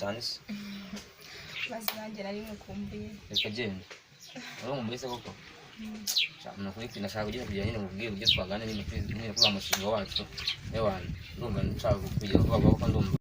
cyane se. Basi nanjye nari mukumbuye. Reka genda. Urumva mbese koko? Cyane kuri nashaka kujya nyine mubwire ibyo twagana nyine kuri umushinga wacu. Ewana, ndumva nshaka kugira vuba vuba ko ndumva